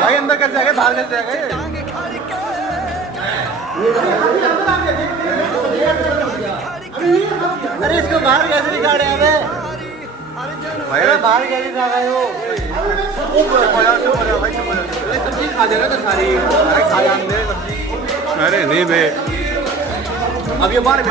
भाई अंदर कैसे आ गए बाहर कैसे आ गए अरे इसको बाहर कैसे निकाले अबे भाई बाहर कैसे निकाला हो सब्जी खा जाएगा तो सारी अरे खा जाएंगे सब्जी अरे नहीं बे अब ये बाहर